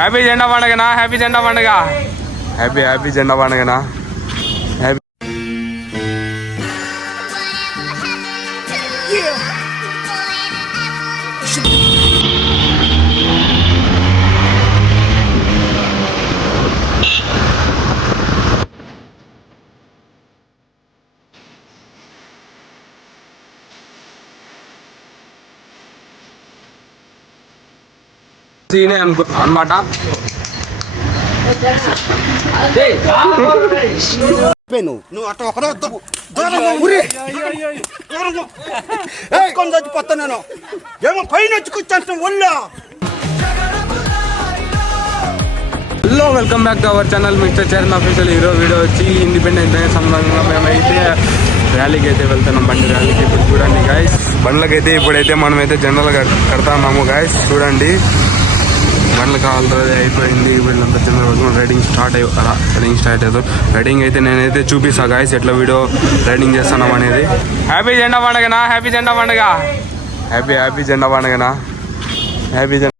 Happy జెండా పండుగనా, happy జెండా పండుగ, హ్యాపీ హ్యాపీ జెండా పండుగనా. అన్నమాట నువ్వు అట్లా ఒకరే చచ్చిపోతా నేను ఏమో పైన వచ్చి కూర్చొని ఒళ్ళో. Hello, welcome back to our channel mister Charan official. Hero video వచ్చి ఇండిపెండెన్స్ డే సందర్భంగా మేమైతే ర్యాలీకి అయితే వెళ్తున్నాం, బండి ర్యాలీకి. ఇప్పుడు చూడండి గాయస్, బండ్లకైతే ఇప్పుడైతే మనమైతే జనరల్ కడతా ఉన్నాము గాయస్. చూడండి, బండ్లకు ఆల్రెడీ అయిపోయింది. వీళ్ళంతా జనరల్ రైడింగ్ స్టార్ట్ అవుతుంది. రైడింగ్ అయితే నేనైతే చూపిస్తా గాయస్, ఎట్లా వీడియో రైడింగ్ చేస్తున్నాం అనేది. హ్యాపీ జెండా పండుగనా, హ్యాపీ జెండా పండుగ, హ్యాపీ హ్యాపీ జెండా పండుగనా, హ్యాపీ జెండా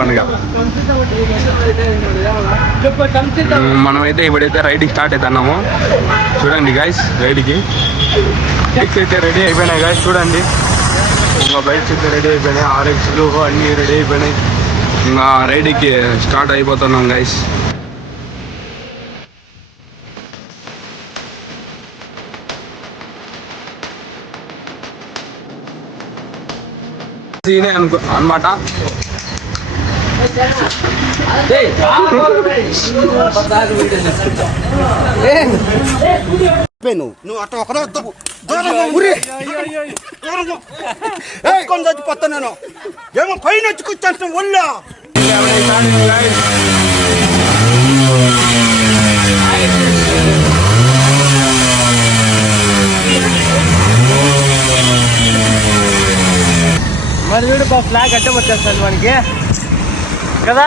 పండుగ. మనమైతే ఇప్పుడైతే రైడింగ్ స్టార్ట్ అవుతున్నాము. చూడండి గాయస్, రైడ్కి బైక్స్ అయితే రెడీ అయిపోయినాయి గాయస్. చూడండి, ఇంకా బైక్స్ అయితే రెడీ అయిపోయినాయి, ఆర్ఎక్స్లు అన్నీ రెడీ అయిపోయినాయి. ఇంకా రైడ్కి స్టార్ట్ అయిపోతున్నాం గాయస్. అన్నమాట నువ్వు అట్లా ఒకరే చచ్చిపోతా నేను ఏమో పైన వచ్చి కూర్చొని ఒళ్ళో. మరి వీడు ఫ్లాగ్ అడ్డం వచ్చేస్తాను మనకి కదా.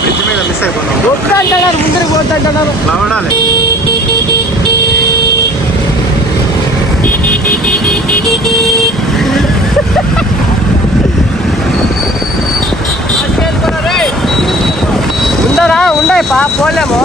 బ్రిడ్జ్ మీద మిస్ అయిపోతున్నాం. అంటున్నారు, ముందరికి పోతుంటున్నారు. ఉండరా ఉండే పోలేము.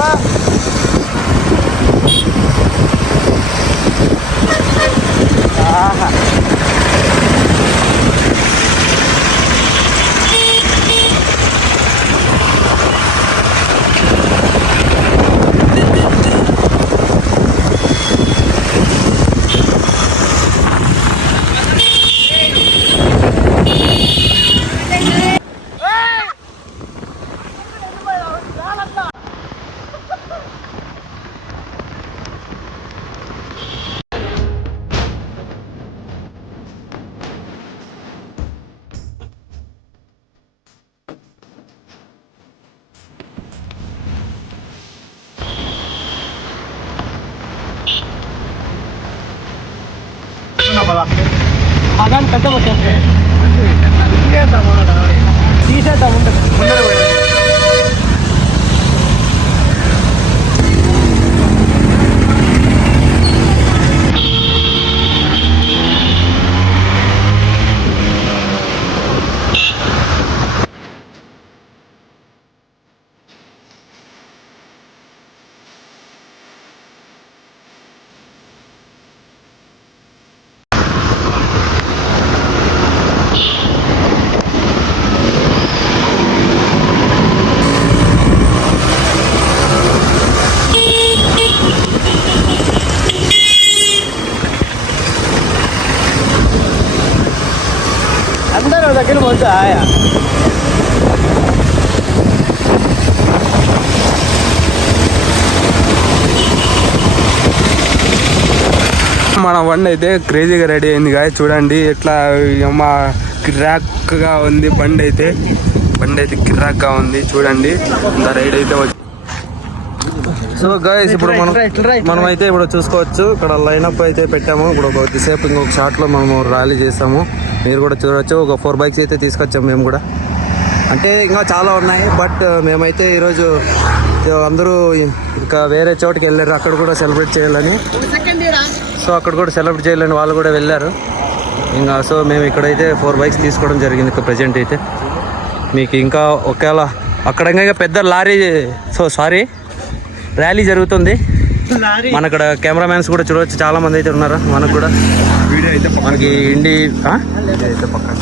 అదాన్ని పెద్ద వచ్చేస్తే తీసేద్దాం ఉంటుంది. అందరూ దగ్గర పోతే ఆయా మన బండి అయితే క్రేజీగా రెడీ అయింది గాయ. చూడండి ఎట్లా కిరాక్గా ఉంది బండి అయితే కిరాక్గా ఉంది. చూడండి ఇంత రైడ్ అయితే సో గైస్, ఇప్పుడు మనమైతే ఇప్పుడు చూసుకోవచ్చు, ఇక్కడ లైనప్ అయితే పెట్టాము. ఇప్పుడు కొద్దిసేపు ఇంకొక షాట్లో మనము ర్యాలీ చేసాము. మీరు కూడా చూడవచ్చు. ఒక 4 బైక్స్ అయితే తీసుకొచ్చాము మేము కూడా. అంటే ఇంకా చాలా ఉన్నాయి, బట్ మేమైతే ఈరోజు సో అందరూ ఇంకా వేరే చోటుకి వెళ్ళారు, అక్కడ కూడా సెలబ్రేట్ చేయాలని. సో అక్కడ కూడా సెలబ్రేట్ చేయాలని వాళ్ళు కూడా వెళ్ళారు. ఇంకా సో మేము ఇక్కడైతే 4 బైక్స్ తీసుకోవడం జరిగింది ఇక్కడ ప్రజెంట్ అయితే. మీకు ఇంకా ఒకవేళ అక్కడ ఇంకా పెద్ద ర్యాలీ జరుగుతుంది. మన ఇక్కడ కెమెరామ్యాన్స్ కూడా చూడవచ్చు, చాలా మంది అయితే ఉన్నారు. మనకు కూడా వీడియో అయితే మనకి ఇండి అయితే పక్కన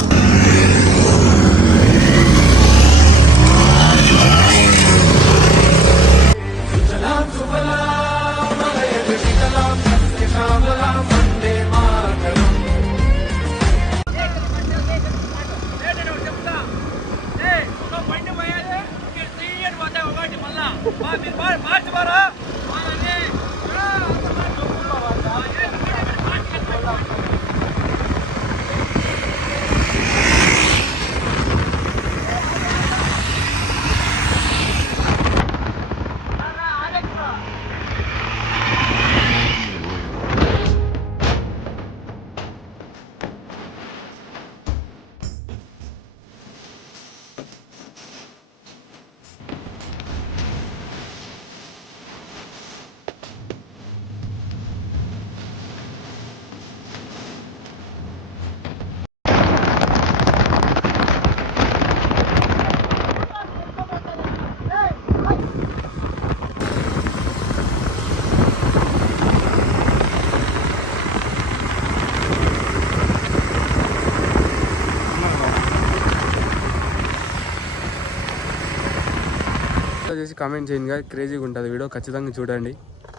చేసి కామెంట్ చేయండి. క్రేజీగా ఉంటుంది వీడియో, ఖచ్చితంగా చూడండి.